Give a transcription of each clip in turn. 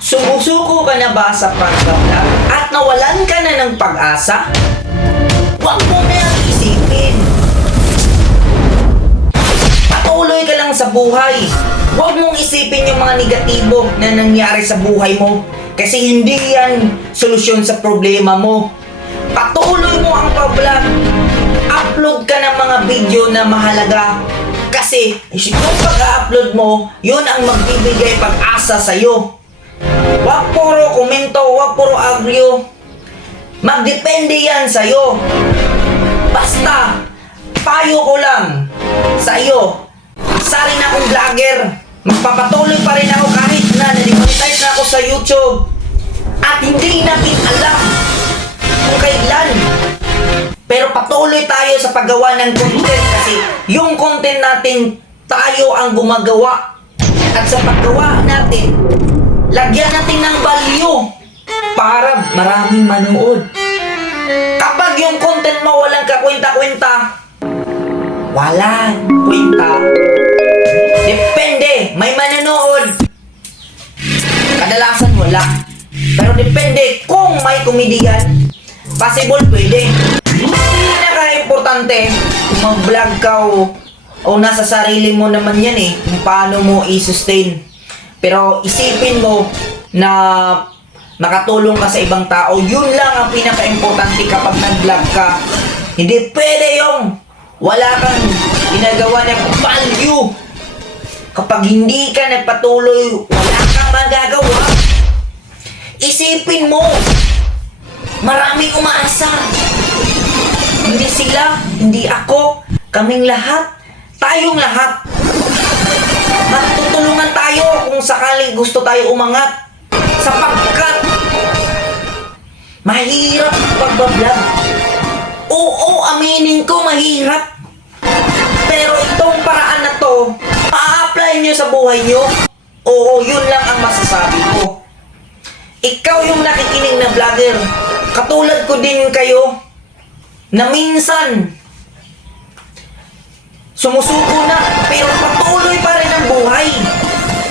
Sumusuko ka na ba sa pagbablog at nawalan ka na ng pag-asa? Huwag mo na yung isipin. Patuloy ka lang sa buhay. Huwag mong isipin yung mga negatibo na nangyari sa buhay mo. Kasi hindi yan solusyon sa problema mo. Patuloy mo ang pag-vlog. Upload ka ng mga video na mahalaga. Kasi kung pag-upload mo, yun ang magbibigay pag-asa sa'yo. Huwag puro komento, huwag puro agree. Magdepende yan sa'yo. Basta, payo ko lang sa'yo. Isa rin akong vlogger. Magpapatuloy pa rin ako kahit na na-demonetize na ako sa YouTube. At hindi natin alam kung kailan. Pero patuloy tayo sa paggawa ng content kasi yung content natin, tayo ang gumagawa. At sa paggawa natin, lagyan natin ng value para maraming manood. Kapag yung content mo walang kakwenta-kwenta, walang kwenta. Depende, may manonood. Kadalasan wala. Pero depende kung may komedian, possible pwede. Pinaka-importante, kung mag-vlog ka o nasa sarili mo naman yan kung paano mo i-sustain. Pero isipin mo na makatulong ka sa ibang tao, yun lang ang pinaka-importante kapag nag-vlog ka. Hindi pwede yung wala kang ginagawa ng value. Kapag hindi ka nagpatuloy, wala kang magagawa. Isipin mo, maraming umaasa. Hindi sila, hindi ako, kaming lahat, tayong lahat. Magtutulungan tayo kung sakali gusto tayo umangat. Sapagkat mahirap pagbablog. Oo, aminin ko, mahirap. Pero itong paraan na to, ma-apply nyo sa buhay nyo. Oo, yun lang ang masasabi ko. Ikaw yung nakikinig na vlogger. Katulad ko din kayo na minsan sumusuko na pero patuloy pa rin ang buhay.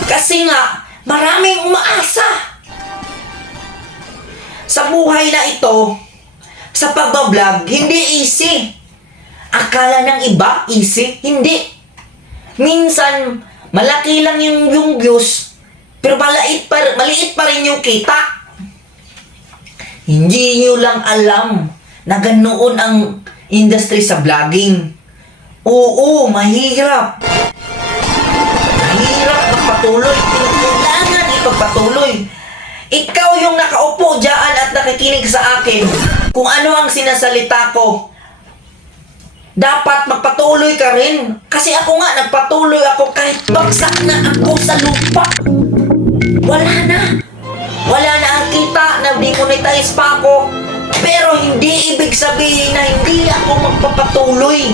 Kasi nga, maraming umaasa. Sa buhay na ito, sa pagbablog, hindi easy. Akala ng iba, easy. Hindi. Minsan, malaki lang yung views, pero maliit pa rin yung kita. Hindi nyo lang alam na ganoon ang industry sa vlogging. Oo, mahirap. Mahirap magpatuloy. Kailangan ipagpatuloy. Ikaw yung nakaupo dyan at nakikinig sa akin. Kung ano ang sinasalita ko, dapat magpatuloy ka rin. Kasi ako nga, nagpatuloy ako kahit bagsak na ako sa lupa. Wala na. Wala na ang kita, na-demonetize pa ako. Pero hindi ibig sabihin na hindi ako magpapatuloy.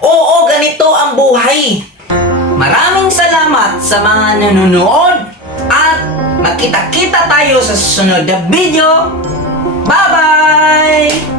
Oo, ganito ang buhay. Maraming salamat sa mga nanonood at magkita-kita tayo sa susunod na video. Bye-bye!